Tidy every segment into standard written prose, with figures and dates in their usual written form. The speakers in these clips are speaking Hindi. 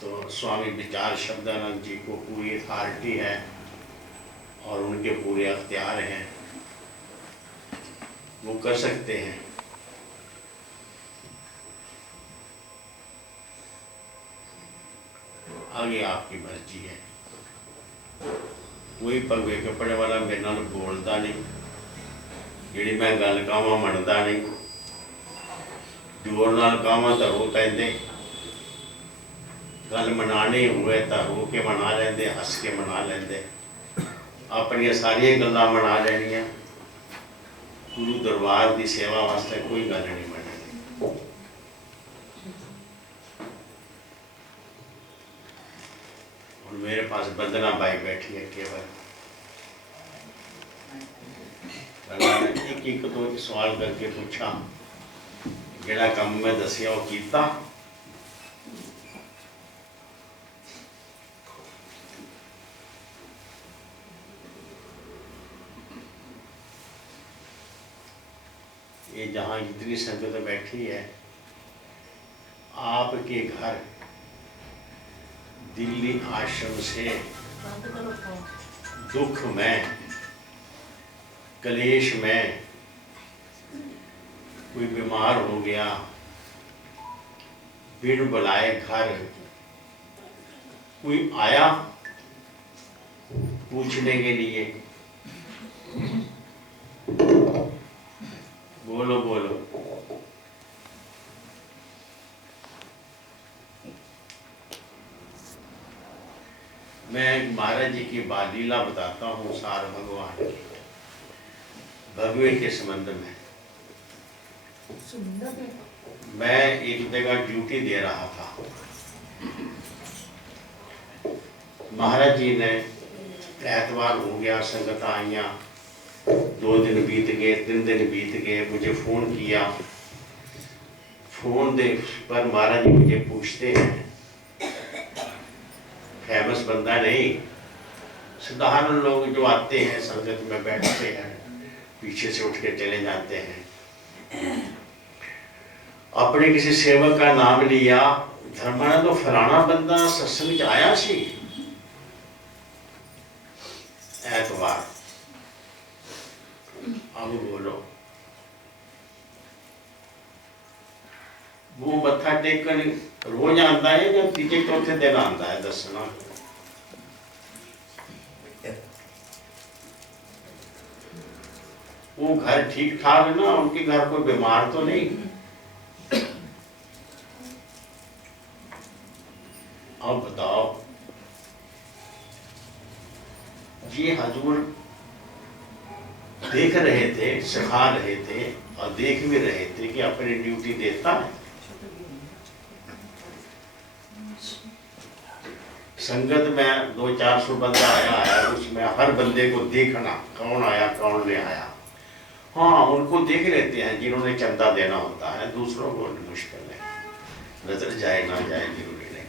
तो स्वामी विचार शब्दानंद जी को पूरी अथॉरिटी है और उनके पूरे अख्तियार हैं, वो कर सकते हैं। आगे आपकी मर्जी है। कोई भगवे कपड़े वाला मेरे नाल बोलता नहीं, जिहड़ी मैं गल कहां मनदा नहीं, जोर नाल कहां तो रो पैंदे, गल मनानी होवे तो रो के मना लेंदे, हस के मना लेंदे, अपनी सारिया गल्लां मना लैनियां, गुरु दरबार की सेवा वास्ते कोई गल नहीं मननी। हुण मेरे पास बंदना बाई बैठी है केवल, एक एक दो सवाल करके पूछा, जिहड़ा काम मैं दसिया वो कीता? ये जहाँ इतनी संगत बैठी है, आपके घर दिल्ली आश्रम से दुख में, कलेश में कोई बीमार हो गया, बिन बुलाए घर कोई आया पूछने के लिए? बोलो बोलो। मैं महाराज जी की बाल लीला बताता हूँ सार भगवान की, भगवे के संबंध में। मैं एक जगह ड्यूटी दे रहा था, महाराज जी ने एतवार हो गया, संगत आइया, 2 दिन बीत गए, 3 दिन बीत गए, मुझे फ़ोन किया। फ़ोन दे पर महाराज जी मुझे पूछते हैं, फेमस बंदा नहीं, साधारण लोग जो आते हैं संगत में बैठते हैं, पीछे से उठ के चले जाते हैं। अपने किसी सेवक का नाम लिया, धर्माना तो फलाना बंदा सत्संग आया सी एतवार, अब बोलो। वो मत्था टेकन रोज आता है या तीजे चौथे दिन आता है? दसना। वो घर ठीक ठाक है ना, उनके घर कोई बीमार तो नहीं? अब बताओ, ये हजूर देख रहे थे, सिखा रहे थे और देख भी रहे थे कि अपनी ड्यूटी देता है। संगत में 200-400 बंदा आया, उसमें हर बंदे को देखना कौन आया कौन नहीं आया। हाँ, उनको देख लेते हैं जिन्होंने चंदा देना होता है, दूसरों को मुश्किल है, नजर जाए ना जाए जरूरी नहीं।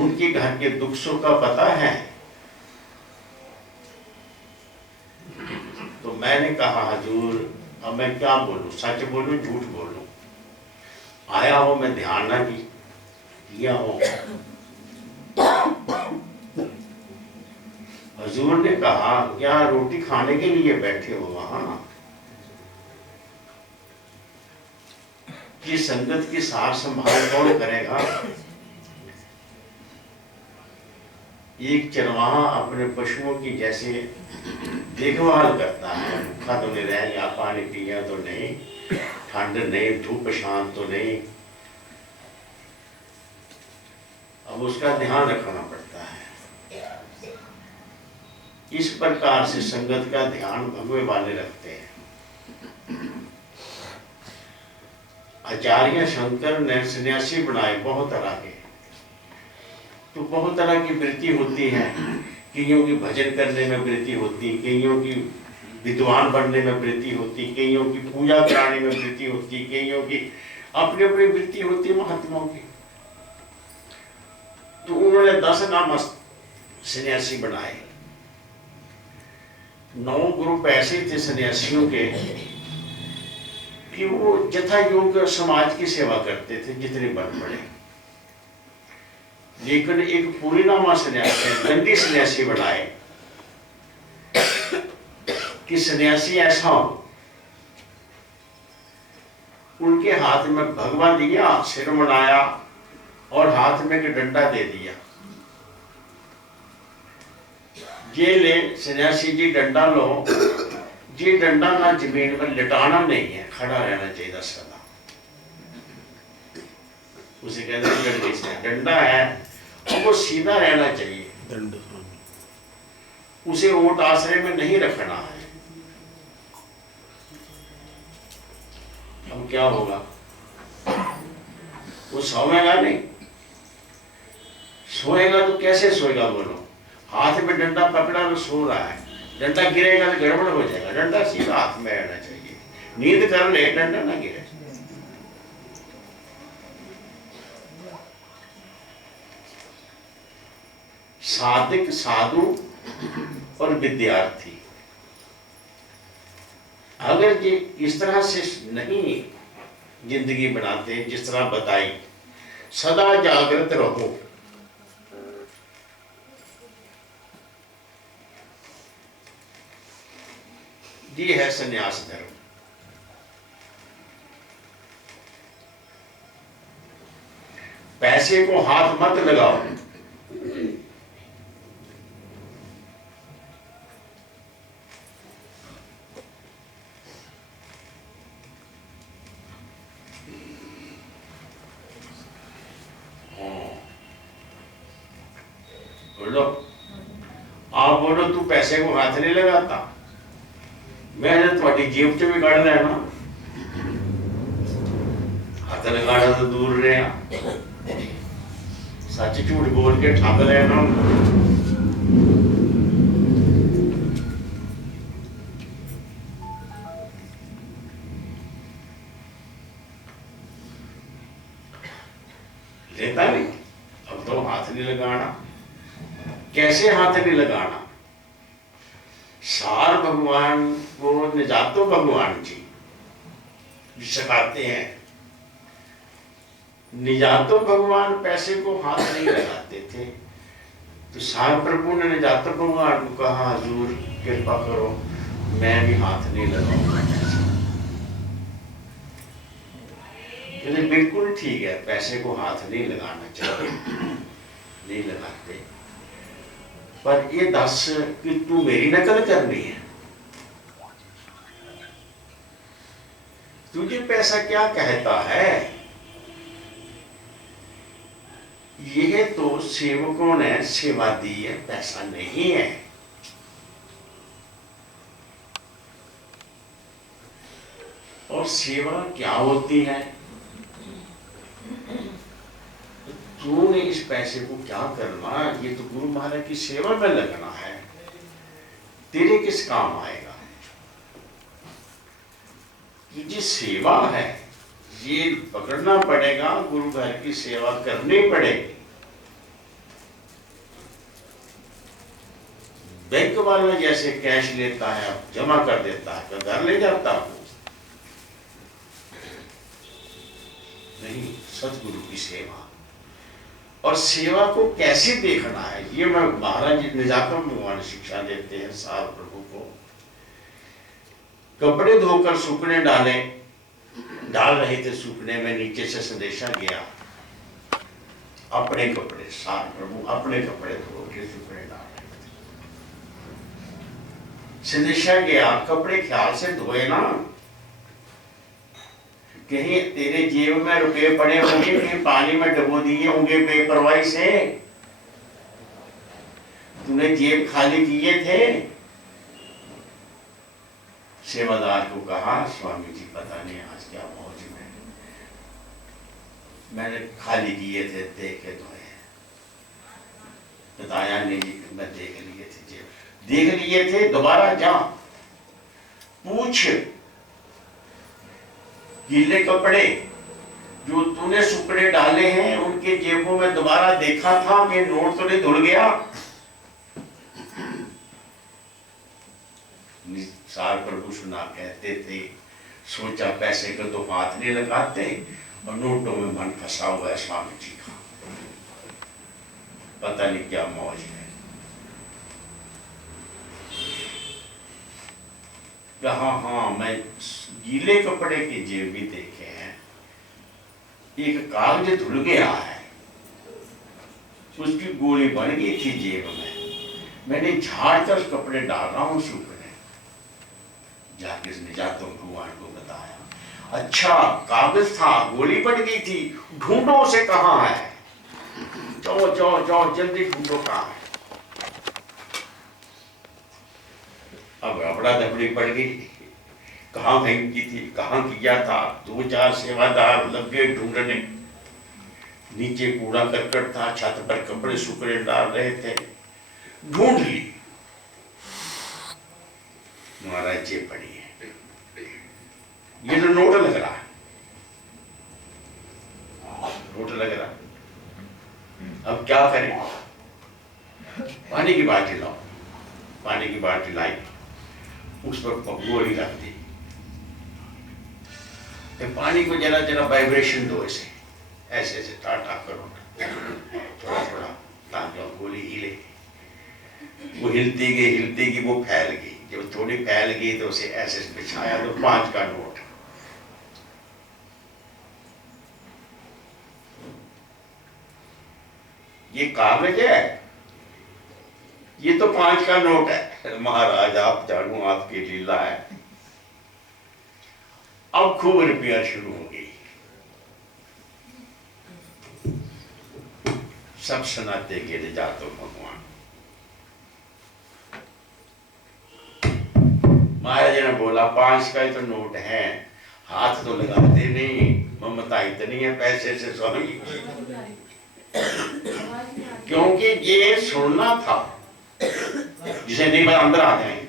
उनके घर के दुख सुख का पता है। तो मैंने कहा हजूर अब मैं क्या बोलूं, सच बोलूं झूठ बोलूं? आया हो मैं ध्यान ना किया हो। हजूर ने कहा क्या रोटी खाने के लिए बैठे हो वहां? ये संगत की सार संभाल कौन करेगा? एक चरवाहा अपने पशुओं की जैसे देखभाल करता है, भूखा तो नहीं रह गया, पानी पिया तो नहीं, ठंड नहीं, धूप शांत तो नहीं, अब उसका ध्यान रखना पड़ता है। इस प्रकार से संगत का ध्यान भगवे वाले रखते हैं। आचार्य शंकर ने सन्यासी बनाए बहुत तरह के, तो बहुत तरह की वृत्ति होती है। कईयों की भजन करने में वृत्ति होती, कईयों की विद्वान बनने में वृत्ति होती, कईयों की पूजा कराने में वृत्ति होती, कईयों की अपनी अपनी वृत्ति होती महात्माओं की। तो उन्होंने 10 नाम सन्यासी बनाए। 9 ग्रुप ऐसे थे सन्यासियों के कि वो जथा योग समाज की सेवा करते थे जितने बन पड़े, लेकिन एक पूरीनामा सन्यासी, दंडी सन्यासी बनाए कि सन्यासी ऐसा हो, उनके हाथ में भगवा दिया, सिर बनाया और हाथ में एक डंडा दे दिया, ये ले सन्यासी जी डंडा लो, ये डंडा ना जमीन पर लिटाना नहीं है, खड़ा रहना चाहिए सदा। उसे कहते हैं डंडे से, डंडा है और वो सीधा रहना चाहिए, उसे ओट आश्रय में नहीं रखना है। अब क्या होगा, वो सोएगा नहीं, सोएगा तो कैसे सोएगा बोलो, हाथ में डंडा पकड़ा तो सो रहा है, डंडा गिरेगा तो गड़बड़ हो जाएगा, डंडा सीधा हाथ में रहना चाहिए, नींद कर ले डंडा ना गिरे। साधक, साधु और विद्यार्थी अगर ये इस तरह से नहीं जिंदगी बनाते जिस तरह बताई, सदा जागृत रहो, ये है संन्यास धर्म। पैसे को हाथ मत लगाओ, बोलो आप बोलो तू पैसे को हाथ नहीं लगाता, मैंने तुम्हारी जेब च भी काढ़ लेना, हाथ लगाना तो दूर रहा, सच झूठ बोल के ठग लेना। लेता नहीं, अब तो हाथ नहीं लगाना। कैसे हाथ नहीं लगाना, सार भगवान को निजातो भगवान जी सिखाते हैं, निजातो भगवान पैसे को हाथ नहीं लगाते थे, तो सार प्रभु ने निजातो भगवान को कहा हजूर कृपा करो मैं भी हाथ नहीं लगाऊंगा। बिल्कुल ठीक है, पैसे को हाथ नहीं लगाना चाहिए, नहीं लगाते, पर ये दस कि तू मेरी नकल करनी है, तुझे पैसा क्या कहता है। यह तो सेवकों ने सेवा दी है, पैसा नहीं है। और सेवा क्या होती है, तूने इस पैसे को क्या करना, ये तो गुरु महाराज की सेवा में लगना है, तेरे किस काम आएगा। ये सेवा है, ये पकड़ना पड़ेगा, गुरु घर की सेवा करनी पड़ेगी। बैंक वाला जैसे कैश लेता है जमा कर देता है, तो घर ले जाता हूं नहीं, सतगुरु की सेवा। और सेवा को कैसे देखना है, ये मैं महाराज निजातम भगवान शिक्षा देते हैं सार प्रभु को। कपड़े धोकर सूखने डाल रहे थे, सूखने में नीचे से संदेशा गया, अपने कपड़े, सार प्रभु अपने कपड़े धो के सूखने डाल रहे थे, संदेशा गया कपड़े ख्याल से धोए ना, कहीं तेरे जेब में रुपए पड़े होंगे, कहीं पानी में डुबो दिए होंगे बेपरवाही से, तूने जेब खाली किए थे। सेवादार को कहा स्वामी जी पता नहीं आज क्या मौज में, मैंने खाली किए थे, देखे धोए, बताया नहीं मैं देख लिए थे, जेब देख लिए थे, दोबारा जा पूछ, गीले कपड़े जो तूने सूखने डाले हैं उनके जेबों में दोबारा देखा था कि नोट तो नहीं धुल गया। सार प्रभु सुना कहते थे सोचा पैसे को तो हाथ नहीं लगाते और नोटों में मन फंसा हुआ है स्वामी जी का, पता नहीं क्या मौज है। हाँ हाँ, मैं गीले कपड़े की जेब भी देखे हैं, एक कागज धुल गया है, उसकी गोली बन गई थी जेब में, मैंने झाड़ कर कपड़े डाल रहा हूँ सूखने, जाके निजातों भगवान को बताया, अच्छा कागज था, गोली बन गई थी, ढूंढो उसे कहाँ है, जाओ जाओ जाओ जल्दी ढूंढो कहाँ है। अब रबड़ा दबड़ी पड़ गई, कहाँ फेंकी थी, कहाँ किया था, 2-4 सेवादार लग गए ढूंढने, नीचे कूड़ा करकट था, छत पर कपड़े सूखने डाल रहे थे, ढूंढ ली, महाराज जेब पड़ी है, ये तो नोट लग रहा है, नोट लग रहा, अब क्या करें, पानी की बाल्टी लाओ, पानी की बाल्टी लाई, उस पर गोली रख दी, तो पानी को जरा जरा वाइब्रेशन दो, ऐसे ऐसे ऐसे टाटा करो, थोड़ा थोड़ा, ताकि गोली हिले, वो हिलती गई वो फैल गई, जब थोड़ी फैल गई तो उसे ऐसे बिछाया तो 5 का नोट, ये कागज है, ये तो 5 का नोट है, महाराज आप जानू आपकी लीला है। अब खूब रिपेयर शुरू हो गई, सब सुनाते गिर जातो भगवान। महाराज ने बोला 5 का ही तो नोट है, हाथ तो लगाते नहीं, ममता इतनी है पैसे से स्वामी, क्योंकि ये सुनना था, जिसे नहीं पता अंदर आ जाए।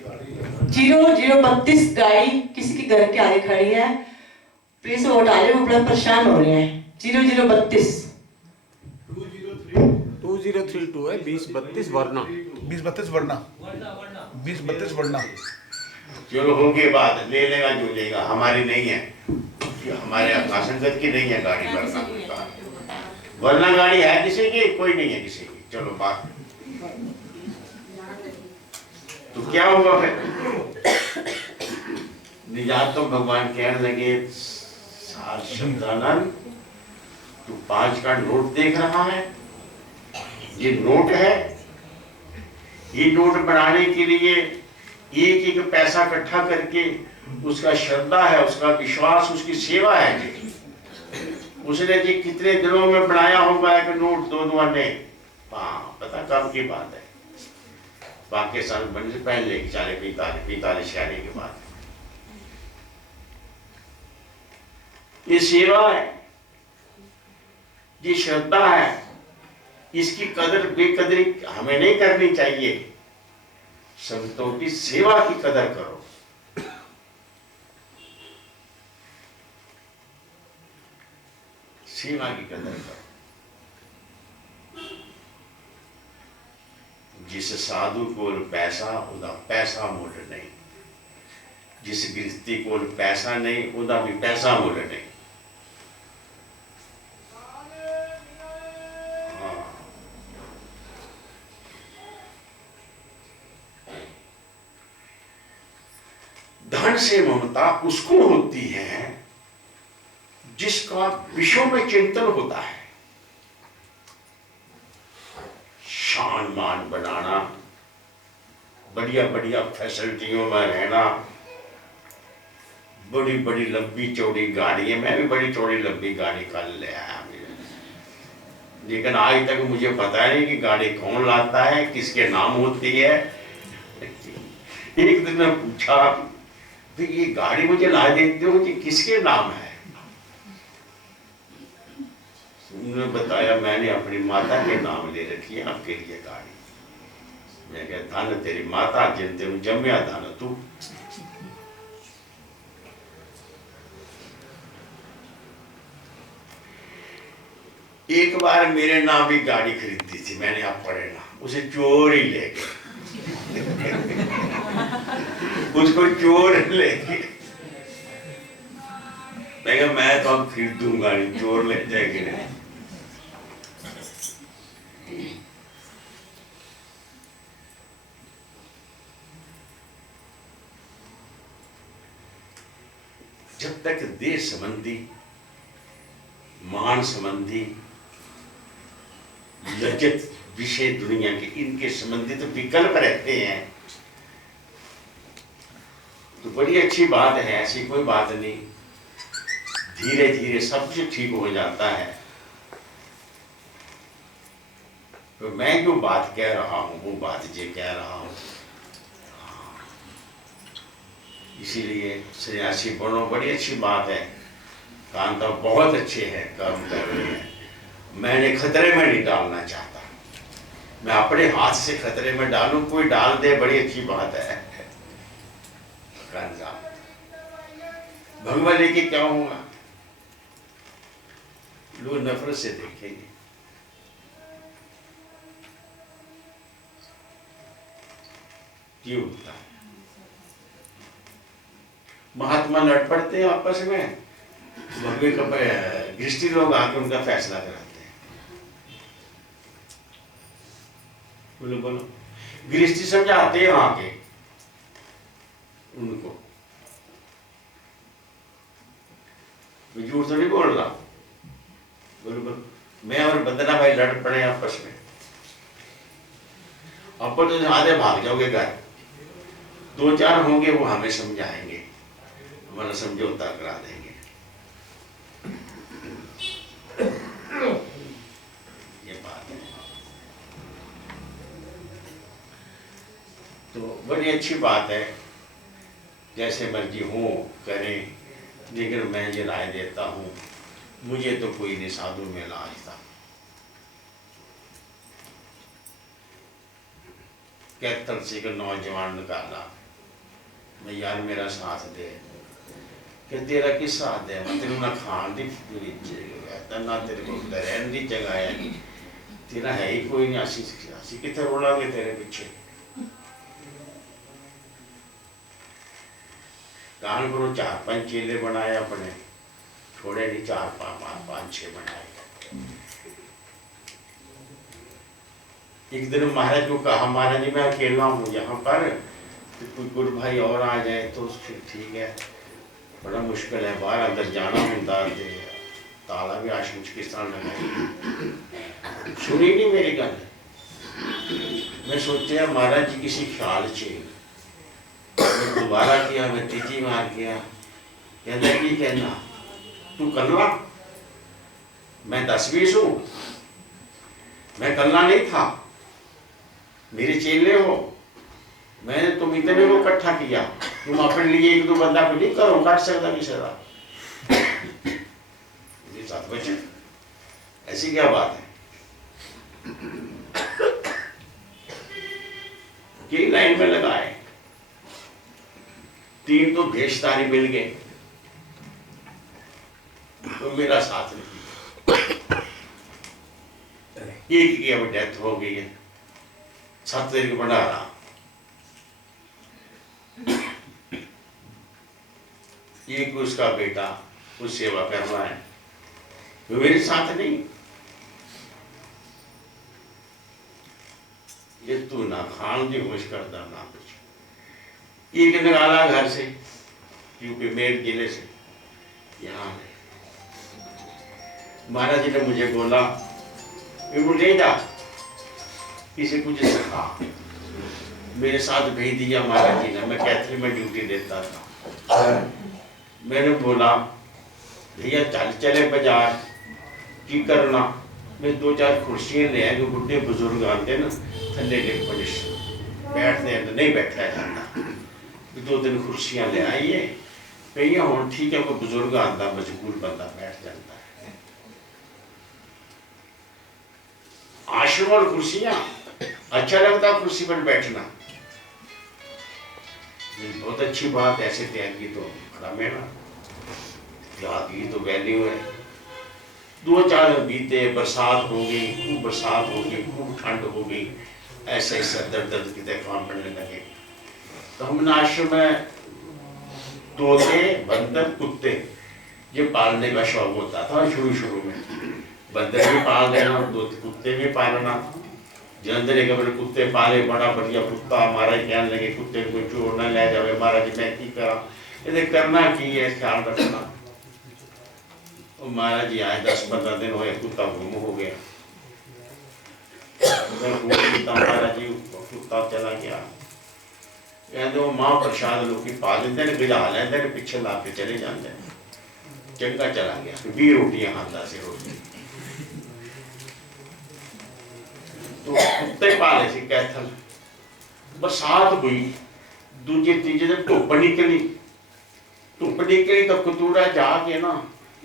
0032 गाड़ी किसी के घर के आगे खड़ी है, प्लीज वोट आ रहे हैं, वो बड़ा परेशान हो रहे हैं। 0032 2032 है, 2032 वरना 2032 वरना 2032 वरना। चलो होगी बात, ले लेगा जो लेगा, हमारी नहीं है, हमारे आकाशंगत की नहीं है गाड़ी, वरना गाड़ी है किसी की, कोई नहीं है किसी की। चलो बात तो क्या हुआ फिर, निजात तो भगवान कहने लगे, शब्दानंद तू 5 का नोट देख रहा है, ये नोट है, ये नोट बनाने के लिए एक एक पैसा इकट्ठा करके उसका श्रद्धा है, उसका विश्वास, उसकी सेवा है जी। उसने जी कितने दिनों में बनाया होगा एक नोट, 2 आने, पता कब की बात है, बाकी साल बनने से पहले 40-45 के बाद। ये सेवा है, ये श्रद्धा है, इसकी कदर बेकदरी हमें नहीं करनी चाहिए, संतों की सेवा की कदर करो। सेवा की कदर करो। जिस साधु को पैसा उदा पैसा मुल नहीं, जिस गृहस्थी को पैसा नहीं उदा भी पैसा मुल नहीं। हाँ। धन से ममता उसको होती है जिसका विश्व में चिंतन होता है, शान मान बनाना, बढ़िया बढ़िया फैसिलिटियों में रहना, बड़ी बड़ी लंबी चौड़ी गाड़ियां, मैं भी बड़ी चौड़ी लंबी गाड़ी कल ले आया, लेकिन आज तक मुझे पता नहीं कि गाड़ी कौन लाता है, किसके नाम होती है। एक दिन मैं पूछा कि ये गाड़ी मुझे ला देते हो कि किसके नाम है, उन्होंने बताया मैंने अपनी माता के नाम ले रखी है आपके लिए गाड़ी। मैं कहता धन तेरी माता जिन तेन जम्या धन तू। एक बार मेरे नाम भी गाड़ी खरीदी थी मैंने, आप पढ़े ना, उसे चोर ही ले गए उसको चोर ले गए। मैं कहा मैं तो अब खरीदूंगा नहीं, चोर ले जाएंगे नहीं। जब तक देश संबंधी, मान संबंधी, लज्जत विषय दुनिया के इनके संबंधित तो विकल्प रहते हैं तो बड़ी अच्छी बात है, ऐसी कोई बात नहीं। धीरे धीरे सब कुछ ठीक हो जाता है। तो मैं जो बात कह रहा हूं वो बात ये कह रहा हूं। इसीलिए सन्यासी बनो, बड़ी अच्छी बात है। कांता बहुत अच्छे हैं, काम कर रहे हैं। मैंने खतरे में नहीं डालना चाहता, मैं अपने हाथ से खतरे में डालूं, कोई डाल दे बड़ी अच्छी बात है। भगवान लेके क्या होगा, लोग नफरत से देखेंगे। क्यों होता है? महात्मा लड़ पड़ते हैं आपस में, भगवे गृहस्थी लोग आके उनका फैसला कराते हैं। बोलो बोलो, गृहस्थी समझाते हैं आके उनको। मैं झूठ तो नहीं बोल रहा। बोलो बोलो, मैं और बंदना भाई लड़ पड़े आपस में, अब तो आधे भाग जाओगे घर, दो चार होंगे वो हमें समझाएंगे, हमारा समझौता करा देंगे। ये बात है। तो बड़ी अच्छी बात है, जैसे मर्जी हो करें, लेकिन मैं ये राय देता हूँ, मुझे तो कोई नहीं साधु मिला आज तक। कहतर से का नौजवान निकाला, मैं यार मेरा साथ दे, कि तेरा किस साथ है, मैं तेरे ना खान दी ना तेरे को रहने दी जगह है, तेरा है ही कोई नहीं। असी कितने रोलांगे तेरे पीछे। कानपुर 4-5 चेले बनाए अपने, थोड़े नहीं 4-5-6 बनाए। एक दिन महाराज को कहा, महाराज जी मैं अकेला हूँ यहाँ पर, तो कोई गुरु भाई और आ जाए तो फिर ठीक है, बड़ा मुश्किल है, बाहर अंदर जाना होता है, ताला भी आश मुश्किल तरह लगा। सुनी नहीं मेरी गल। मैं सोचा महाराज जी किसी ख्याल चाहिए, मैं दोबारा किया, मैं तीजी बार किया, कहना की कहना तू कल्ला, मैं 10-20 हूँ, मैं कल्ला नहीं था, मेरे चेले हो, मैंने तुम इतने को इकट्ठा किया, तुम अपने लिए 1-2 बंदा को नहीं करो, काट सकता किसी का। ऐसी क्या बात है? कई लाइन में लगाए, 3 तो भेषधारी मिल गए, तो मेरा साथ नहीं। एक की अब डेथ हो गई है, 7 तारीख बना रहा, एक उसका बेटा उस सेवा कर रहा है, वो मेरे साथ नहीं। ये तू ना खान की होश करता ना कुछ। एक निकाला घर से, यूपी मेर जिले से, यहाँ महाराज जी ने मुझे बोला ले जा, किसी कुछ सिखा। मेरे साथ भेज दिया महाराज जी ने, मैं कैथरी में ड्यूटी देता था। मैंने बोला भैया चले बाजार, की करना, मैं 2-4 कुर्सियाँ ले आए, जो बुढ़े बुजुर्ग आते ना थले ले पुलिस बैठते हैं, तो नहीं बैठा जाता, 2-3 कुर्सियाँ ले आइए भैया, हूँ ठीक है, कोई बुजुर्ग आता मजबूर बंदा बैठ जाता है। आश्रम और कुर्सियाँ अच्छा लगता है, कुर्सी पर बैठना बहुत अच्छी बात, ऐसे त्यागी तो बड़ा मेहनत, त्यागी तो वैल्यू है। 2-4 दिन बीते, बरसात हो गई, खूब बरसात हो गई, खूब ठंड हो गई, ऐसे सर दर्द की काम पड़ने लगे। तो हमने आश्रम में तोते, बंदर, कुत्ते ये पालने का शौक होता था शुरू शुरू में। बंदर भी पाल लेना, दो कुत्ते भी पालना। जलंधर एक अपने कुत्ते पाले, बड़ा बढ़िया कुत्ता। महाराज कहने लगे कुत्ते को चोर न ले जावे। महाराज मैं की करा, ये करना की है, ख्याल रखना। और महाराज जी आए 10-15 दिन हुए, कुत्ता गुम हो गया। महाराज जी कुत्ता चला गया। कहते वो मां प्रसाद लोग पा लेंगे ने, गिजा लेंगे ने, पिछे ला के चले जाते हैं। चंगा चला गया, 20 रोटियां खाता से रोटी। तो कुत्ते पाले से कैथल। बरसात हुई, दूजे तीजे दिन धुप निकली। धुप निकली तो कतूरा जाके ना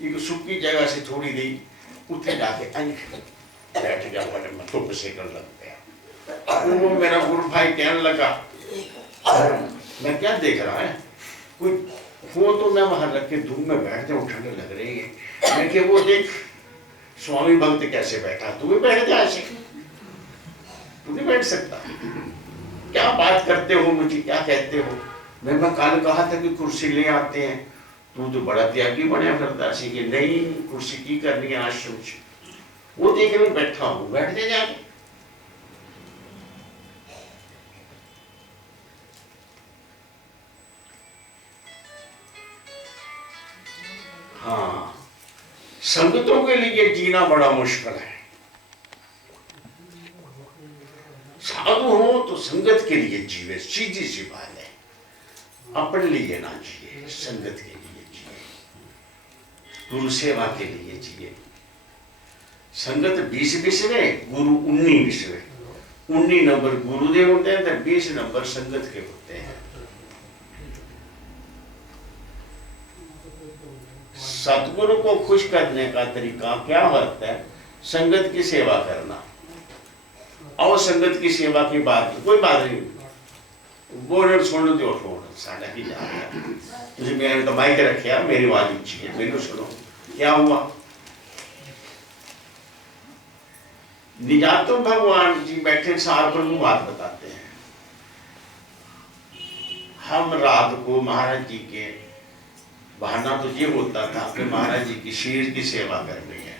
एक सुखी जगह से थोड़ी दी उठे जाके बैठ गया। मैं धुप सेकन लग गया। वो मेरा गुरु भाई कहने लगा मैं क्या देख रहा है, कोई वो तो मैं वहां रख के धूप में बैठ जाऊं, ठंड लग रही है। मैं क्या वो देख स्वामी भक्त कैसे बैठा, तू भी बैठ जा ऐसे, तू नहीं बैठ सकता। क्या बात करते हो, मुझे क्या कहते हो। मैं कल कहा था कि कुर्सी ले आते हैं, तू तो बड़ा त्यागी बने फिरता सी कि नहीं कुर्सी की करनी है आश्रम से। वो देख मैं बैठा हूं, बैठ जा जाके। हाँ, संगतों के लिए जीना बड़ा मुश्किल है। साधु हो तो संगत के लिए जीवे, सीधी सी बात है। अपने लिए ना जिए, संगत के लिए जिए, गुरु सेवा के लिए जिए। संगत 20-20वें, गुरु 19-20वें। 19 नंबर गुरुदेव होते हैं तो 20 नंबर संगत के होते हैं। सतगुरु को खुश करने का तरीका क्या होता है, संगत की सेवा करना। और संगत की सेवा की बात कोई बात नहीं, बोल सुन दो, छोड़ साढ़ा की जा रहा है। तुझे मैंने दबाई के रखे, मेरी आवाज ऊंची है, मेरे सुनो क्या हुआ। निजातो भगवान जी बैठे सार प्रभु बात बताते हैं। हम रात को महाराज जी के बहाना तो ये होता था कि महाराज जी की शीर की सेवा करनी है।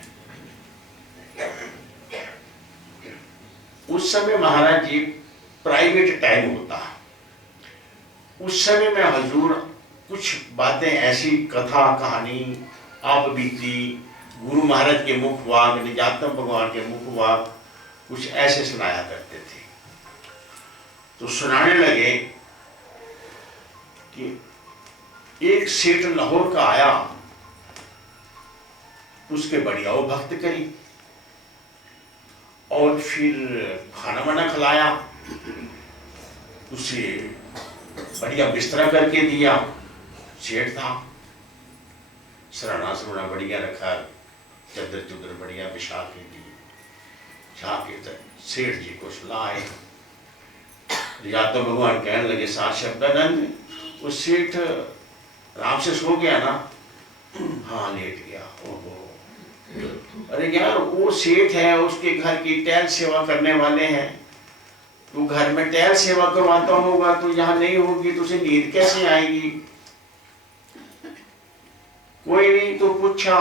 उस समय महाराज जी प्राइवेट टाइम होता, उस समय में हजूर कुछ बातें ऐसी कथा कहानी आप बीती गुरु महाराज के मुख वाक, निजातम भगवान के मुख वाक कुछ ऐसे सुनाया करते थे। तो सुनाने लगे कि एक सेठ लाहौर का आया, उसके बढ़िया वो भक्त करी और फिर खाना वाना खिलाया, उसे बढ़िया बिस्तरा करके दिया। सेठ था, सराना सराना बढ़िया रखा, चदर चुदर बढ़िया बिछा के दी। जाके सेठ जी को सुलाए। यादव भगवान कहने लगे सात शब्दानंद, वो सेठ आराम से सो गया ना? हाँ लेट गया। ओहो, अरे यार वो सेठ है, उसके घर की टहल सेवा करने वाले हैं, तू घर में टहल सेवा करवाता होगा तो यहाँ नहीं होगी तो उसे नींद कैसे आएगी? कोई नहीं तो पूछा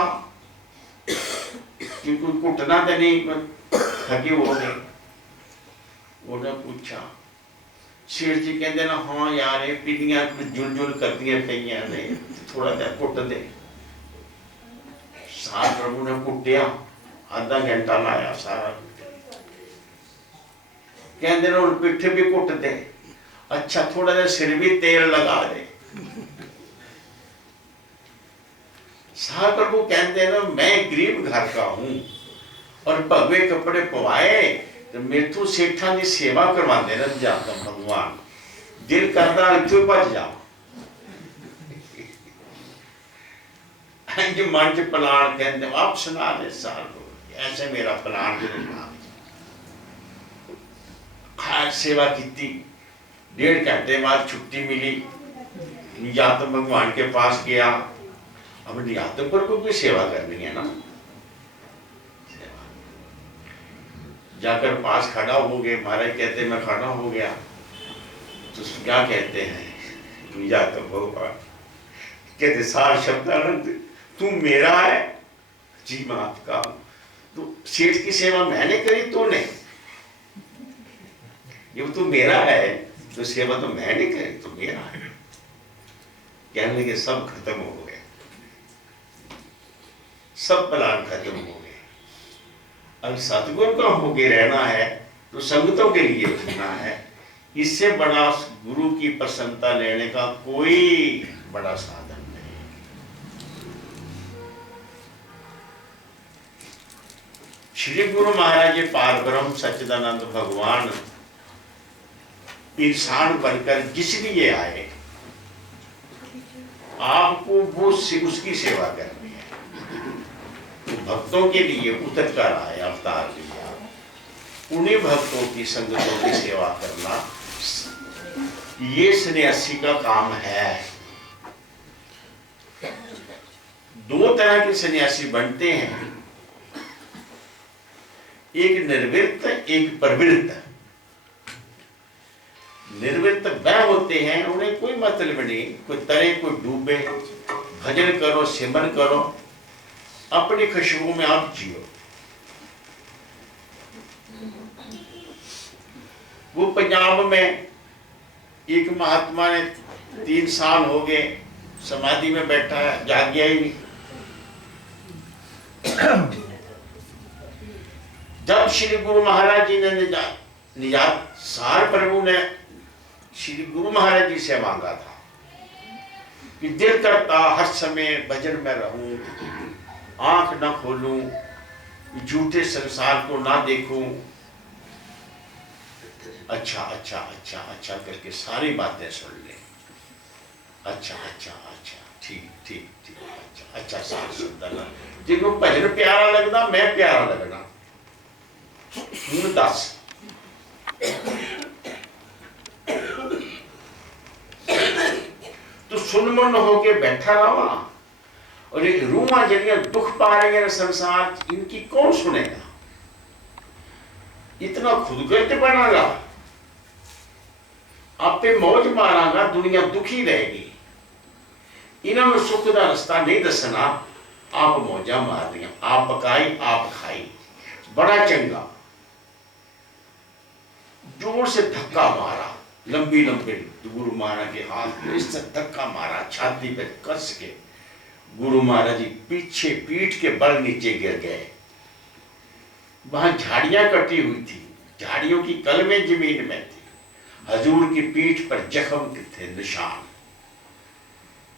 कि कोई कुटना तो नहीं, थके हो गए। उन्हें पूछा, शेर जी कहते ना हाँ यार ये पिनियां जुल जुल करती है कईयां ने, थोड़ा सा कुट दे। साथ प्रभु ने कुटिया, आधा घंटा लाया सारा। कहते ना पिठ भी कुट दे, अच्छा थोड़ा सा सिर भी तेल लगा दे। साथ प्रभु कहते ना मैं गरीब घर का हूं और भगवे कपड़े पवाए तो मेथू सेठा की सेवा करवाते ना जाता भगवान, दिल करता इतों भज जाओ। मन च प्लान कहते आप सुना दे साल ऐसे मेरा प्लान सेवा की। 1.5 घंटे बाद छुट्टी मिली, निजातम भगवान के पास गया। अब निजातम पर कोई सेवा करनी है ना, जाकर पास खड़ा हो गए। महाराज कहते मैं खड़ा हो गया तो क्या कहते हैं निजातम भगवान कहते सार शब्दानंद तू मेरा है? जी मैं आपका हूं। तो सेठ की सेवा मैंने करी, तूने? जब तू मेरा है तो सेवा तो मैंने करी, तो मेरा है। कहने लगे सब खत्म हो गए, सब प्लान खत्म हो गए। अब सतगुरु का होके रहना है तो संगतों के लिए रहना है। इससे बड़ा गुरु की प्रसन्नता लेने का कोई बड़ा साधन नहीं। श्री गुरु महाराज जी पार ब्रह्म सच्चिदानंद भगवान इंसान बनकर जिस लिए आए, आपको वो उसकी सेवा करनी है। तो भक्तों के लिए उतर कर आए, अवतार लिया। उन्हीं भक्तों की संगतों की सेवा करना ये सन्यासी का काम है। दो तरह के सन्यासी बनते हैं, एक निर्वृत्त, एक प्रवृत्त। निर्वृत्त वह होते हैं, उन्हें कोई मतलब नहीं, कोई तरे कोई डूबे, भजन करो, सिमरन करो, अपनी खुशबू में आप जियो। वो पंजाब में एक महात्मा ने 3 साल हो गए समाधि में बैठा है, जाग गया ही नहीं। जब श्री गुरु महाराज जी ने निजात सार प्रभु ने श्री गुरु महाराज जी से मांगा था कि दिल करता हर समय भजन में रहूं, आंख न खोलूं, झूठे संसार को ना देखूं। अच्छा अच्छा अच्छा अच्छा करके सारी बातें सुन ले। अच्छा अच्छा अच्छा, ठीक ठीक ठीक, अच्छा अच्छा साथ सुनता ना। जिनको भजन प्यारा लगता, मैं प्यारा लगना। हूं दस तो सुनमन होके बैठा रहा, और एक रूहां जड़ियां दुख पा रही है संसार, इनकी कौन सुनेगा? इतना खुदगर्ज बनागा, आप पे मौज मारागा, दुनिया दुखी रहेगी। इन्होंने सुख का रास्ता नहीं दसना, आप मौजा मार दिया, आप पकाई आप खाई, बड़ा चंगा। जोर से धक्का मारा, लंबी लंबी गुरु महाराज के हाथ में इससे धक्का मारा, छाती पे कस के। गुरु महाराज जी पीछे पीठ के बल नीचे गिर गए। वहां झाड़ियां कटी हुई थी, झाड़ियों की कलमें जमीन में थी। हजूर की पीठ पर जख्म थे, निशान।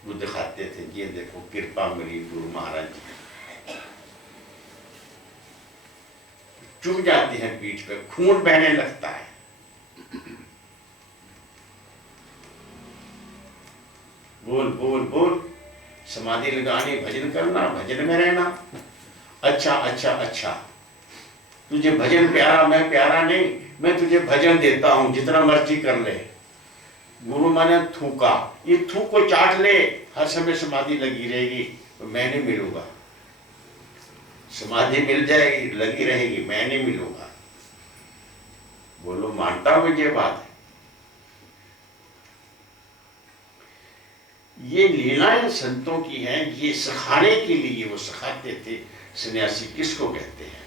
वो दिखाते थे, ये देखो कृपा मिली गुरु महाराज जी। चुभ जाती है पीठ पे, खून बहने लगता है। बोल बोल बोल, समाधि लगानी, भजन करना, भजन में रहना। अच्छा अच्छा अच्छा, तुझे भजन प्यारा, मैं प्यारा नहीं, मैं तुझे भजन देता हूं, जितना मर्जी कर ले। गुरु माने थूका, ये थूक को चाट ले, हर समय समाधि लगी रहेगी, तो मैं नहीं मिलूंगा। समाधि मिल जाएगी, लगी रहेगी, मैं नहीं मिलूंगा। बोलो मानता हूं ये बात है। ये लीलाएं संतों की हैं, ये सिखाने के लिए वो सिखाते थे। सन्यासी किसको कहते हैं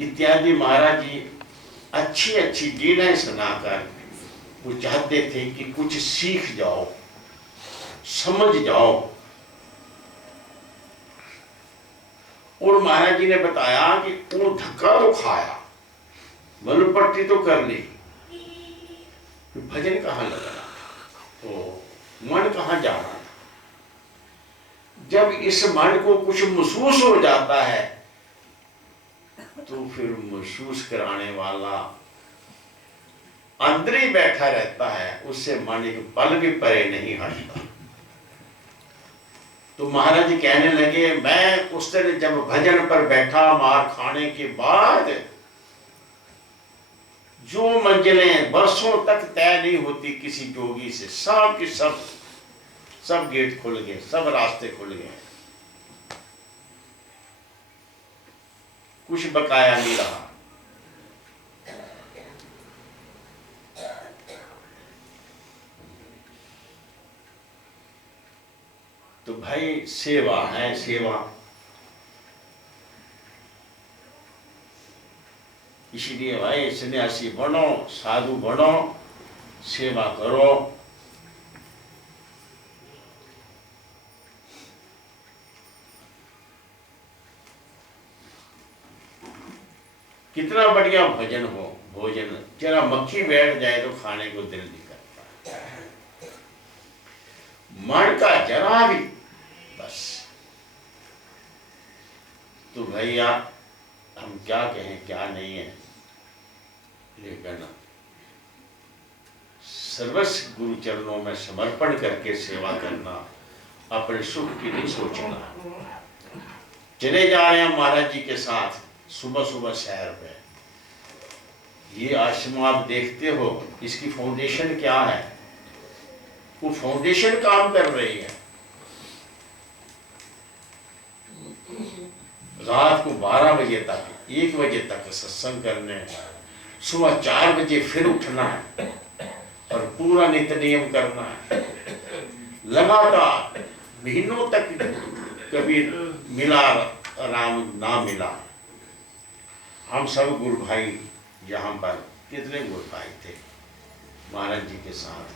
इत्यादि। महाराज जी अच्छी अच्छी लीलाएं सुनाकर वो चाहते थे कि कुछ सीख जाओ, समझ जाओ। और महाराज जी ने बताया कि वो धक्का तो खाया, मलपट्टी तो कर ली, भजन कहाँ लगना, तो मन कहाँ जाना था। जब इस मन को कुछ महसूस हो जाता है तो फिर महसूस कराने वाला अंदर ही बैठा रहता है, उससे मन एक पल भी परे नहीं हटता। तो महाराज जी कहने लगे, मैं उस दिन जब भजन पर बैठा, मार खाने के बाद, जो मंजिलें वर्षों तक तय नहीं होती किसी जोगी से, सब के सब गेट खुल गए, सब रास्ते खुल गए, कुछ बकाया नहीं रहा। तो भाई सेवा है, सेवा। इसलिए भाई सन्यासी बनो, साधु बनो, सेवा करो। कितना बढ़िया भजन हो, भोजन, जरा मक्खी बैठ जाए तो खाने को दिल नहीं करता, मन का जरा भी, बस। तो भैया हम क्या कहें क्या नहीं है, लेकिन सर्वस्व गुरु चरणों में समर्पण करके सेवा करना, अपने सुख की नहीं सोचना। चले जा रहे हैं महाराज जी के साथ सुबह सुबह सैर पे। ये आश्रम आप देखते हो, इसकी फाउंडेशन क्या है? वो फाउंडेशन काम कर रही है। रात को 12 बजे तक, 1 बजे तक सत्संग करने, सुबह 4 बजे फिर उठना है और पूरा नित्य नियम करना है। लगातार महीनों तक कभी मिला राम ना मिला। हम सब गुरु भाई यहाँ पर, कितने गुरु भाई थे महाराज जी के साथ।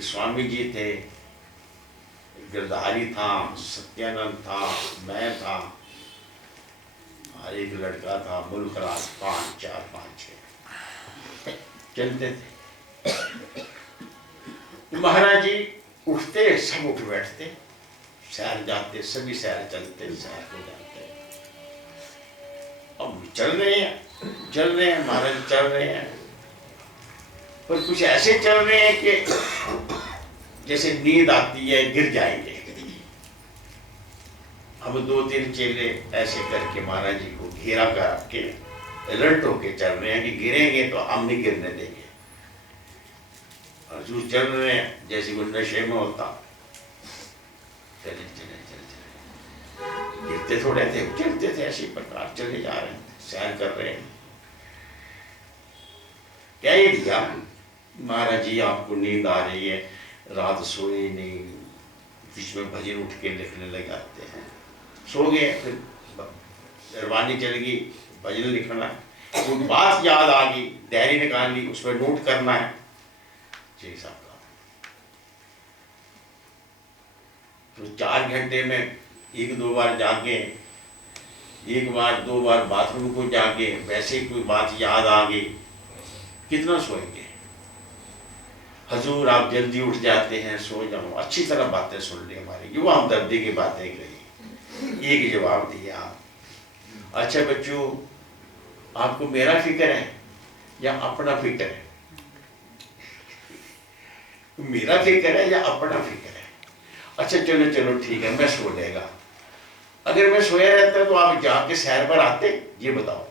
स्वामी जी थे, गिरधारी था, सत्यानंद था, मैं था, और एक लड़का था मुल्क राज, 5, 4, 5, 6 चलते थे। महाराज जी उठते, सब उठ बैठते, सैर जाते, सभी सैर चलते, सैर को जाते। अब चल रहे हैं महाराज, चल रहे हैं, पर कुछ ऐसे चल रहे हैं कि जैसे नींद आती है, गिर जाएंगे। अब 2-3 चेले ऐसे करके महाराज जी को घेरा कर के अलर्ट होके चल रहे हैं कि गिरेंगे तो हम नहीं गिरने देंगे। और जो चल रहे हैं जैसे कोई नशे में होता, चले चले चले चले, गिरते थोड़े थे, चलते थे, ऐसे प्रकार चले जा रहे हैं, सैर कर रहे हैं। क्या ये दिया महाराज जी, आपको नींद आ रही है, रात सोए नहीं, बीच में भजन उठ के लिखने लगाते हैं, सो गए, फिर दरबानी चल गई, भजन लिखना है, कोई बात याद आ गई, डायरी निकाल ली, उसमें नोट करना है, जी साहब का। तो 4 घंटे में 1-2 बार जागे, 1 बार 2 बार बाथरूम को जागे, वैसे ही कोई बात याद आ गई, कितना सोएंगे? हजूर आप जल्दी उठ जाते हैं, सो जाओ, अच्छी तरह बातें सुन ली हमारी, युवा हमदर्दी की बातें कही, एक जवाब दिया, अच्छा बच्चों आपको मेरा फिक्र है या अपना फिक्र है? मेरा फिक्र है या अपना फिक्र है? अच्छा चलो चलो ठीक है, मैं सो लेगा। अगर मैं सोया रहता तो आप जाके सैर पर आते? ये बताओ।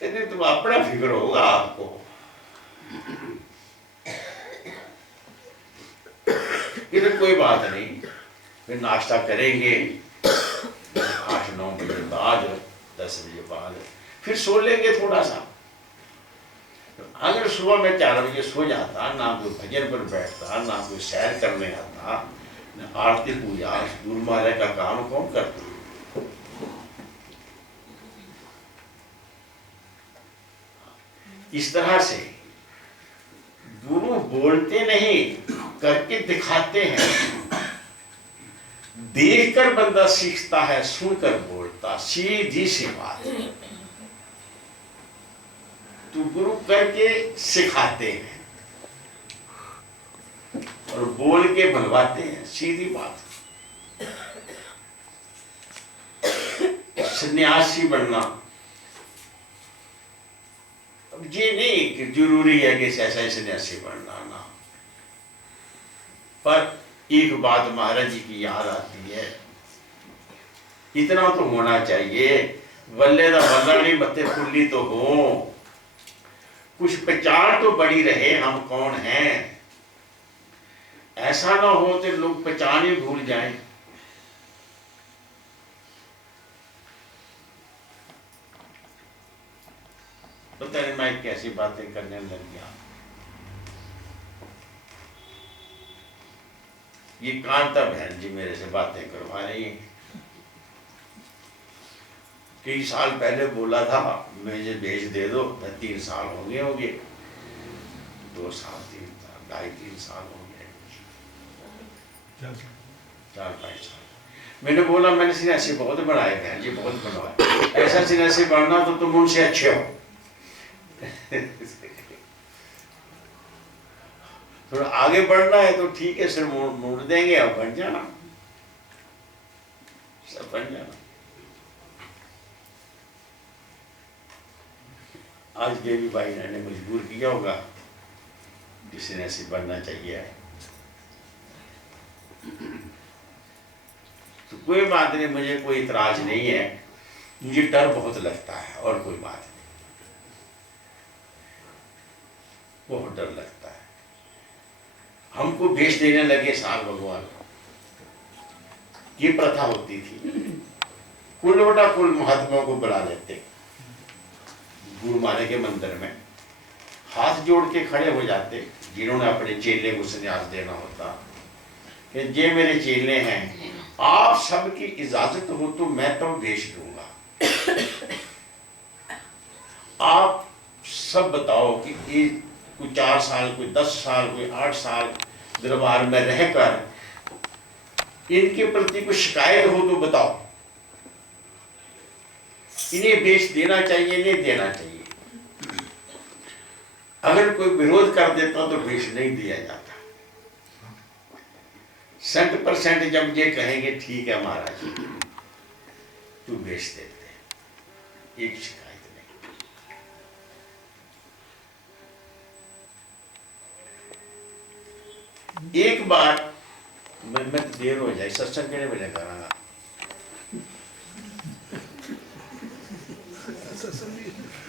कहते तुम अपना फिक्र होगा आपको। इधर कोई बात नहीं, फिर नाश्ता करेंगे 8-9 बजे बाद, 10 बजे बाद, फिर सो लेंगे थोड़ा सा। अगर सुबह मैं 4 बजे सो जाता, ना कोई भजन पर बैठता, ना कोई सैर करने आता, ना आरती पूजा गुरु महाराज का काम कौन करता? इस तरह से गुरु बोलते नहीं, करके दिखाते हैं। देखकर बंदा सीखता है, सुनकर बोलता, सीधी सी बात। तो गुरु करके सिखाते हैं और बोल के बनवाते हैं, सीधी बात। सन्यासी बनना ये नहीं कि जरूरी है कि ऐसा ही सन्यासी बनना ना, पर एक बात महाराज जी की याद आती है, इतना तो होना चाहिए, बल्ले दा बल्ला नहीं मत्थे फुल्ली तो हो, कुछ पहचान तो बड़ी रहे हम कौन हैं। ऐसा ना हो तो लोग पहचान ही भूल जाएं। पता नहीं मैं कैसी बातें करने लग गया। ये कांता बहन जी मेरे से बातें करवा रही है। कई साल पहले बोला था मुझे भेज दे दो, मैं 3 साल हो गए 2 साल 3 साल 2.5-3 साल हो गए, 4-5 साल। मैंने बोला मैंने सिनेसी बहुत बनाए बहन जी, बहुत बनवाए, ऐसा सिनेसी बनना तो तुम उनसे अच्छे हो। थोड़ा आगे बढ़ना है तो ठीक है, सिर मोड़ देंगे और बन जाना, सब बन जाना। आज देवी भाई ने मजबूर किया होगा किसी ने ऐसे बनना चाहिए, तो कोई बात नहीं, मुझे कोई इतराज नहीं है। मुझे डर बहुत लगता है और कोई बात नहीं, बहुत डर लगता है। हमको भेज देने लगे साल भगवान, ये प्रथा होती थी। कुल बटा कुल महात्माओं को बुला लेते गुरु माने के मंदिर में, हाथ जोड़ के खड़े हो जाते जिन्होंने अपने चेले को संन्यास देना होता कि ये मेरे चेले हैं, आप सबकी इजाजत हो तो मैं तो भेज दूंगा। आप सब बताओ कि ये कोई 4 साल, कोई 10 साल, कोई 8 साल दरबार में रहकर इनके प्रति कोई शिकायत हो तो बताओ, इन्हें भेज देना चाहिए नहीं देना चाहिए। अगर कोई विरोध कर देता तो भेज नहीं दिया जाता। 100% जब ये कहेंगे ठीक है महाराज तू भेज देते, एक शिकायत नहीं। एक बार मैं देर हो जाए, सत्संग कितने बजे करांगा?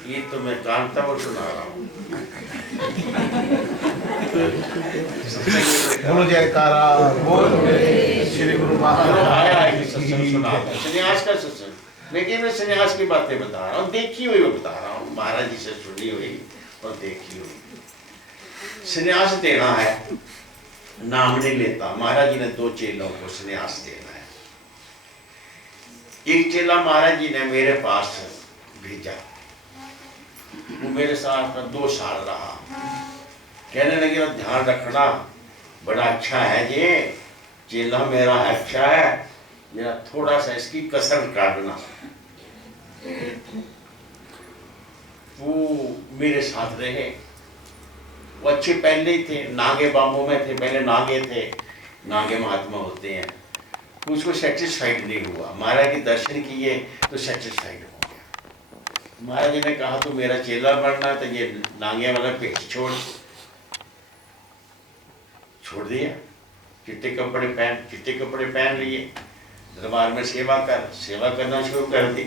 ये तो मैं कांता को सुना रहा हूँ। बोलो जयकारा, बोलो श्री गुरु महाराज। आया है कि सत्संग सुना था, संन्यास का सत्संग, लेकिन मैं संन्यास की बातें बता रहा हूँ, देखी हुई मैं बता रहा हूँ, महाराज जी से सुनी हुई और देखी हुई। संन्यास देना है, नाम नहीं लेता। महाराज जी ने 2 चेलों को संन्यास देना है। एक चेला महाराज जी ने मेरे पास भेजा, वो मेरे साथ 2 साल रहा। कहने लगे ध्यान रखना, बड़ा अच्छा है ये चेला मेरा, अच्छा है, मेरा थोड़ा सा इसकी कसर काटना। वो मेरे साथ रहे, वो अच्छे पहले ही थे, नागे बाबू में थे, पहले नागे थे, नागे महात्मा होते हैं। उसको सेटिस्फाइड नहीं हुआ, महाराज के दर्शन किए तो सेटिस्फाइड हो गया। महाराज जी ने कहा तो मेरा चेला बनना, तो ये नागे वाला पेट छोड़ दिया। चिट्टे कपड़े पहन लिए, दरबार में सेवा करना शुरू कर दी।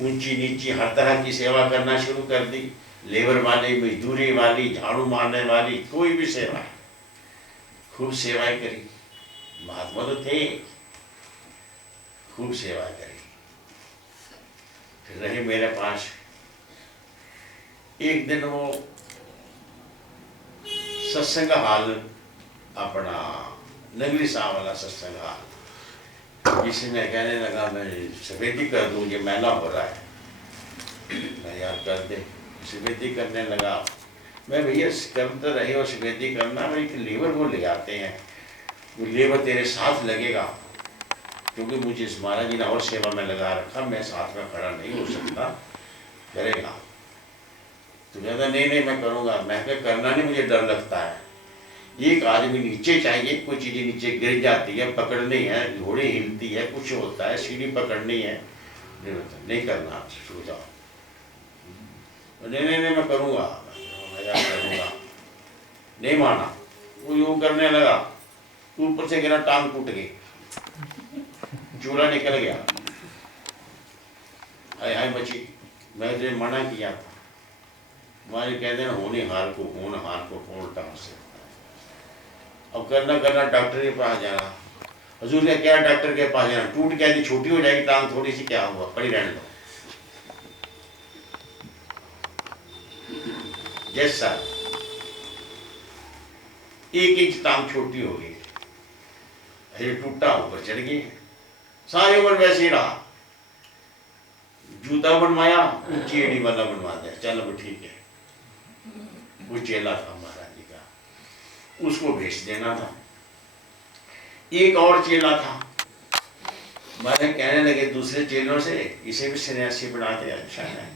ऊंची नीची हर तरह की सेवा करना शुरू कर दी। लेबर वाली, मजदूरी वाली, झाड़ू मारने वाली, कोई भी सेवा, खूब सेवाएं करी। महात्मा तो थे, खूब सेवा करी। फिर रहे मेरे पास। एक दिन वो सत्संग हाल, अपना नगरी साहब वाला सत्संग हाल, जिसमें कहने लगा मैं सफेदी कर दूं, ये मैला हो रहा है। मैं यार कर दे, सफेदी करने लगा। मैं भैया करते रहे हो सफेदी करना, मैं एक लेबर को ले आते हैं, वो लेबर तेरे साथ लगेगा, क्योंकि मुझे इस महाराज जी ने और सेवा में लगा रखा, मैं साथ में खड़ा नहीं हो सकता, करेगा? तो कहता नहीं मैं करूँगा। मैं क्या करना नहीं, मुझे डर लगता है। एक आदमी नीचे चाहिए, कोई चीज़ नीचे गिर जाती है, पकड़नी है, घोड़ी हिलती है, कुछ होता है, सीढ़ी पकड़नी है, नहीं करना, सो जाओ। नहीं मैं करूँगा, मैं करूँगा। नहीं माना, वो यूँ करने लगा, ऊपर से गिरा, टांग टूट गई, चूड़ा निकल गया, हाय मची। मैं तुझे मना किया था। हमारे कहते हैं होनहार को फोन टांग से। अब करना डॉक्टर के पास जाना। हजूर ने क्या डॉक्टर के पास जाना, टूट गया थी, छोटी हो जाएगी टांग थोड़ी सी, क्या हुआ, पड़ी रहने दो। जैसा 1 इंच टांग छोटी हो गई, ये टूटा ऊपर चढ़ गए, सारी उम्र वैसे ही रहा। जूता बनवाया, ऊंची एड़ी वाला बनवा दिया, चल अब ठीक है। वो चेला था महाराज जी का, उसको भेज देना था। एक और चेला था, मैंने कहने लगे दूसरे चेलों से, इसे भी सन्यासी बना दे, अच्छा है,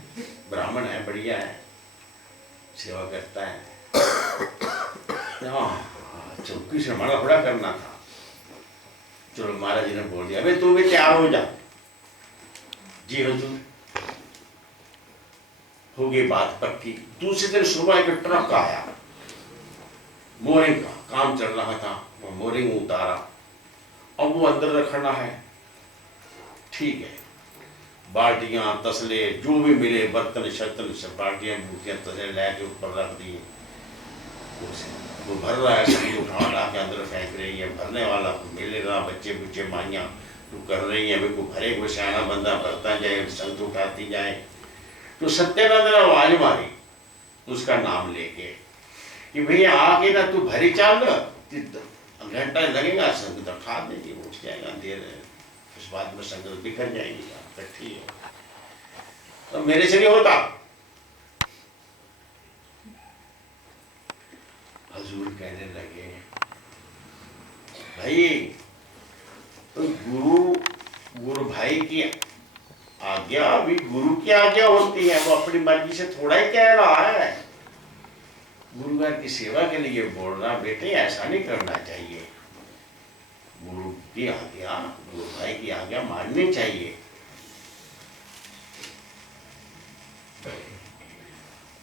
ब्राह्मण है, बढ़िया है, सेवा करता है। चौकी से हमारा बड़ा करना था। चलो महाराज जी ने बोल दिया, अबे तू भी तैयार हो जा। जी हुजूर। हो गई बात पक्की। दूसरे दिन सुबह एक ट्रक आया, मोरिंग का काम चल रहा था, वो मोरिंग उतारा, अब वो अंदर रखना है, ठीक है। बाल्टियां, तसले, जो भी मिले, बर्तन शर्तन सब, बाल्टियां मूर्तियां तसले लेके ऊपर रख दिए। वो भर रहा है, सभी उठा के अंदर फेंक रही है, भरने वाला मिल रहा, बच्चे बुच्चे माइयां तो कर रही है, को भरे, कोई सियाना बंदा भरता जाए, संत उठाती जाए। तो सत्यानंद ने आवाज मारी उसका नाम लेके कि भैया आके ना तू भरी चाल, घंटा लगेगा, संगत उठा देगी, उठ जाएगा, देर उस बाद में संगत बिखर जाएगी, इकट्ठी हो। तो मेरे से नहीं होता। हजूर कहने लगे, भाई तो गुरु भाई की आज्ञा अभी गुरु की आज्ञा होती है, वो अपनी मर्जी से थोड़ा ही कह रहा है। गुरुवार की सेवा के लिए बोल रहा, बेटे ऐसा नहीं करना चाहिए, गुरु की आज्ञा, गुरु भाई की आज्ञा माननी चाहिए।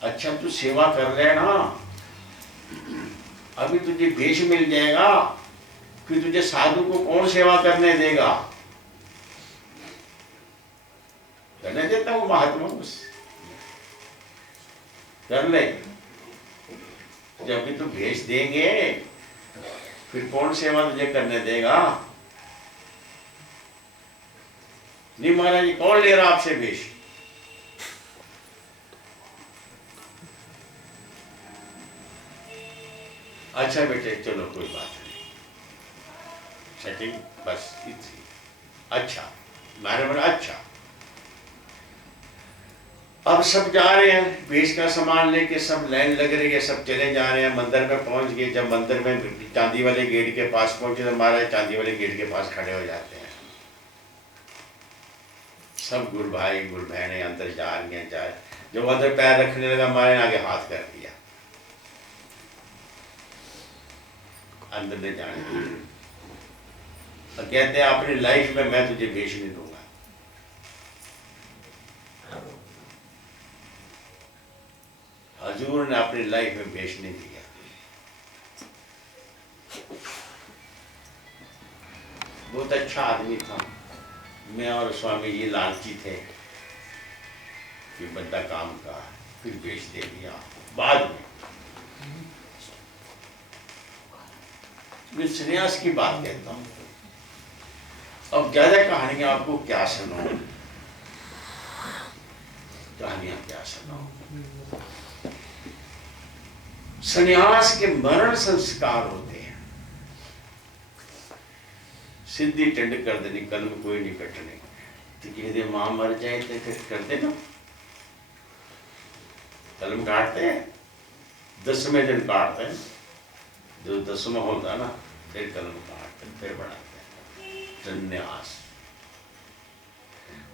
अच्छा तू सेवा कर रहे ना, अभी तुझे भेष मिल जाएगा, फिर तुझे साधु को कौन सेवा करने देगा? करने देता हूँ महात्मा, कर ले। जब भी तू भेज देंगे फिर कौन सेवा तुझे करने देगा? नहीं महाराज जी, कौन ले रहा आपसे भेष? अच्छा बेटे चलो कोई बात नहीं, सेटिंग बस इतनी। अच्छा मैंने बोला अच्छा। अब सब जा रहे हैं, भेष का सामान लेके, सब लाइन लग रही है, सब चले जा रहे हैं। मंदिर में पहुंच गए, जब मंदिर में चांदी वाले गेट के पास पहुंचे तो महाराज चांदी वाले गेट के पास खड़े हो जाते हैं। सब गुरु भाई गुरु बहनें अंदर जा रही हैं, जाए जब अंदर पैर रखने लगा, हमारे आगे हाथ कर दिया, अंदर ले जाने के लिए। और कहते हैं अपनी लाइफ में मैं तुझे भेष नहीं दूंगा। हजूर ने अपनी लाइफ में भेष नहीं दिया। बहुत अच्छा आदमी था। मैं और स्वामी जी लालची थे कि बंदा काम का, फिर भेष दे दिया बाद में। मैं सन्यास की बात कहता हूँ। अब ज्यादा कहानियां आपको क्या सुनाऊं, कहानियां क्या सुनाऊं। सन्यास के मरण संस्कार होते हैं। सिद्धि टेंड कर देनी, कलम कोई नहीं कटने। तो कहते मां मर जाए तो फिर कर देना, कलम काटते हैं, 10वें दिन काटते हैं, जो 10वां होता है ना, फिर कलम काटते हैं, फिर बढ़ाते हैं। संन्यास,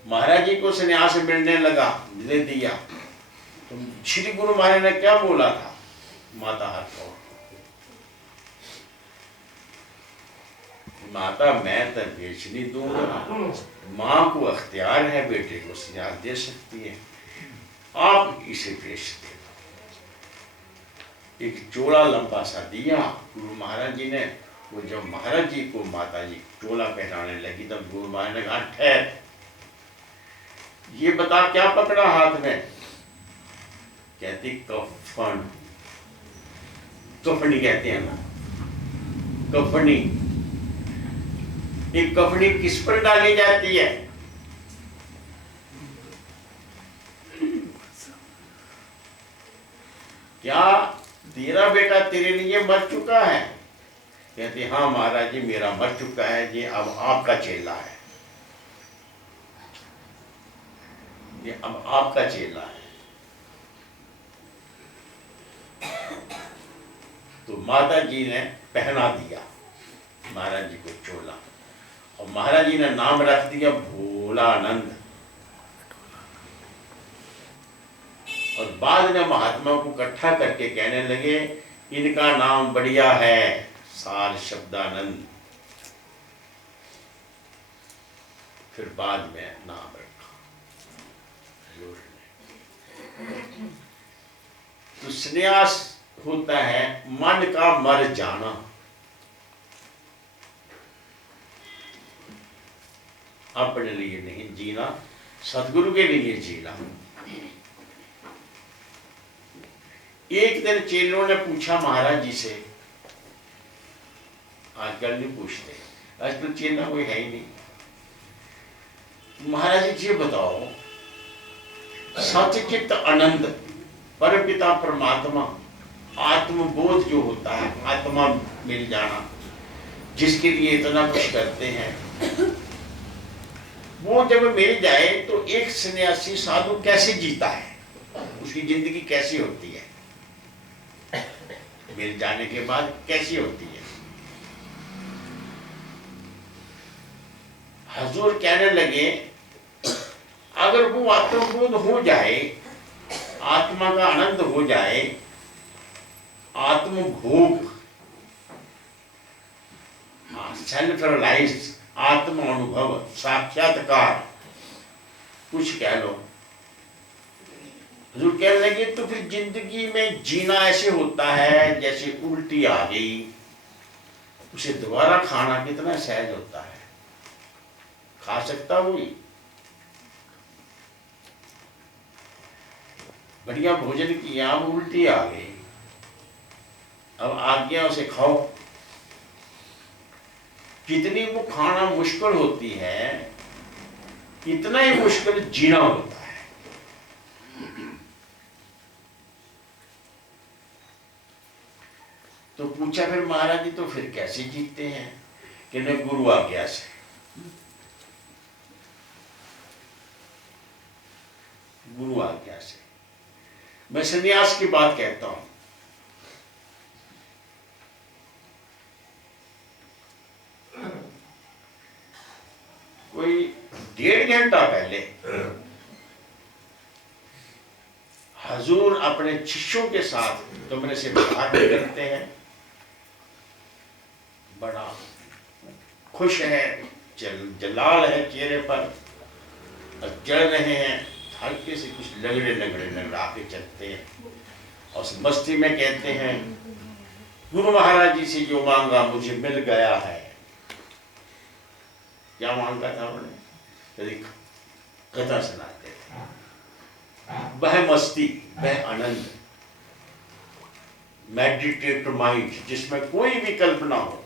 महाराज जी को संन्यास मिलने लगा, दे दिया तो श्री गुरु महाराज ने क्या बोला था? माता हाथ को, माता मैं तो भेज नहीं दूंगा, माँ को अख्तियार है बेटे को संन्यास दे सकती है, आप इसे भेज दे। एक चोला लंबा सा दिया गुरु महाराज जी ने। वो जब महाराज जी को माता जी चोला पहनाने लगी तब गुरु महाराज ने कहा ठहर, ये बता क्या पकड़ा हाथ में? कहती कफन, कफनी कहते हैं ना, कफनी। एक कफनी किस पर डाली जाती है? क्या तेरा बेटा तेरे लिए मर चुका है, कहते हाँ महाराज जी मेरा मर चुका है, ये अब आपका चेला है, ये अब आपका चेला है। तो माता जी ने पहना दिया महाराज जी को चोला, और महाराज जी ने नाम रख दिया भोलानंद। और बाद में महात्मा को इकट्ठा करके कहने लगे इनका नाम बढ़िया है सार शब्दानंद। फिर बाद में नाम रखा। तो संन्यास होता है मन का मर जाना। अपने लिए नहीं जीना, सदगुरु के लिए जीना। एक दिन चेलों ने पूछा महाराज जी से, आजकल नहीं पूछते, आजकल चेला कोई है ही नहीं, महाराज जी ये बताओ सचित आनंद परमपिता परमात्मा आत्मबोध जो होता है, आत्मा मिल जाना, जिसके लिए इतना कुछ करते हैं, वो जब मिल जाए तो एक सन्यासी साधु कैसे जीता है, उसकी जिंदगी कैसी होती है, मिल जाने के बाद कैसी होती है। हजूर कहने लगे अगर वो आत्मबोध हो जाए, आत्मा का आनंद हो जाए, आत्मभोग, सेल्फ रियलाइज, आत्म अनुभव, साक्षात्कार कुछ कह लो, हजूर कहने लगे तो फिर जिंदगी में जीना ऐसे होता है जैसे उल्टी आ गई, उसे दोबारा खाना कितना सहज होता है, खा सकता हुई, बढ़िया भोजन किया, अब उल्टी आ गई, अब आज्ञा उसे खाओ। कितनी वो खाना मुश्किल होती है, इतना ही मुश्किल जीना होता है। तो पूछा फिर महाराज जी तो फिर कैसे जीतते हैं, कि न गुरु आज्ञा से। गुरु आज्ञा से। मैं संन्यास की बात कहता हूं। कोई 1.5 घंटा पहले हजूर अपने शिष्यों के साथ कमरे से बाहर निकलते हैं, बड़ा खुश है, जलाल है चेहरे पर, और चल रहे हैं, हल्के से कुछ लगड़े लगड़ा के चलते हैं, और उस मस्ती में कहते हैं गुरु महाराज जी से जो मांगा मुझे मिल गया है। क्या मांगा था उन्होंने, कथा सुनाते थे। वह मस्ती, वह आनंद, मेडिटेट माइंड, जिसमें कोई विकल्प ना हो,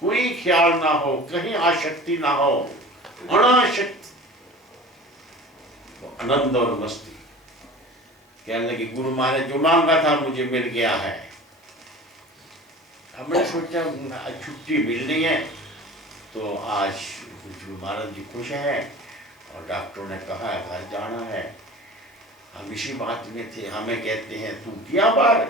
कोई ख्याल ना हो, कहीं आसक्ति ना हो, अनासक्त, तो आनंद और मस्ती। कहने लगे गुरु महाराज जो मांगा था मुझे मिल गया है। हमने सोचा छुट्टी मिल रही है तो आज गुरु महाराज जी खुश है, और डॉक्टरों ने कहा घर जाना है। हम इसी बात में थे, हमें कहते हैं तू किया बार